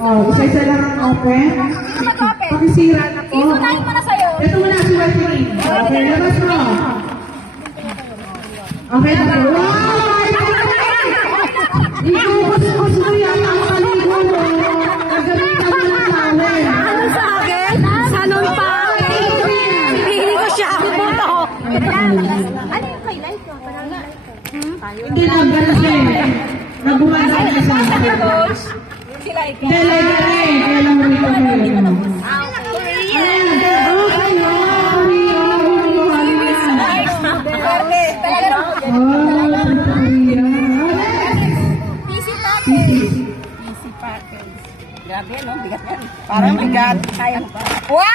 Oh, isa-isa lang ang open. Pakisira na po. Isunahin mo na sa'yo. Ito muna si Wesley. Okay, labas mo. Okay na po. Wow! Ikukus mo yan ang kaligo mo. Nagamitan mo ng tawel. Ano sa akin? Salon pa. Pili ko siya. Ano yung kailay ko? Hindi lang, galas eh. Nabuhan na siya sa akin. Sila ikaw. Hindi, like na rin. Kaya lang mo ito Korean. Grabe yan, no? Bigat yan. Parang bigat. Kaya mo pa. Wow!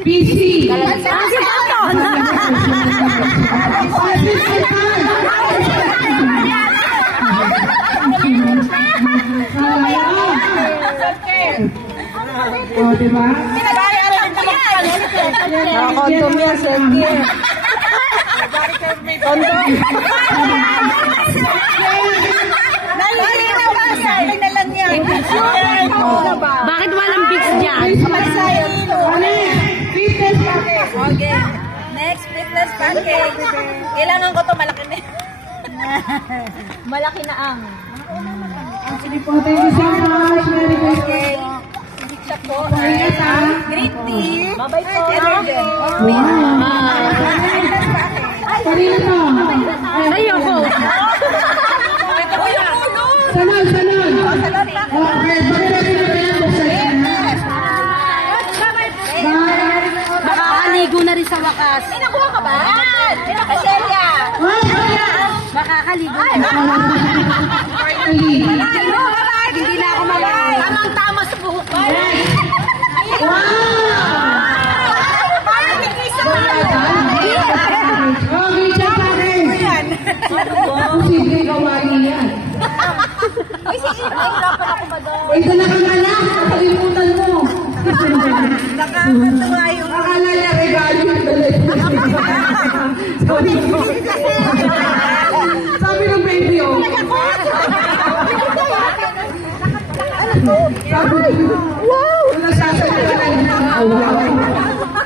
PC! Oh, diba? Nakakondom yan, Sergey. Kondom. Bakit walang bigs dyan? Fitness package! Okay. Next, fitness pancake. Kailangan ko to malaki na. Malaki na ang. Sige po, thank you so much. Merry Okay. Christmas. Siya po ay green tea. Babay po. Detergent. Wow! Kanina to? Ayoko. Salon, salon! Okay, pag-ready na pinag-buksan na. Makakaligo na rin sa wakas. May nakuha ka ba? May nakaselya. Makakaligo. Finally! Hindi na ako mabay. Tamang-tama sa buhok ko. Wow! Parang hindi sa Okay, check natin. Posible gawain yan. Ay, sige. Mahirapan ako madami. Uy, dala ka na lang. Nakalimutan mo. Nakakatuwa yung... Akala niya regalo yung sabi ng baby, oh. Wow! Wala sasalita lang dito.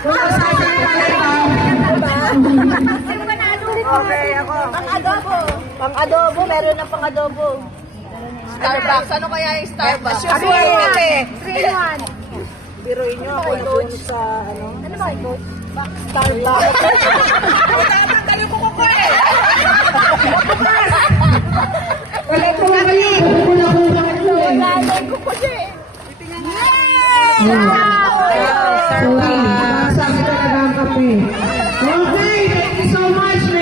Wala sasalita lang dito. Okay, ako. Pang-adobo. Pang-adobo. Meron na pang-adobo. Starbucks. Ano kaya yung Starbucks? Ano yung kape? 3-in-1. Biruin nyo ako doon sa ano? Ano ba yung Starbucks? Tanggalin ko ko eh! Wala po nga kayo. Wala na yung kuko siya eh. Yay! Sorry.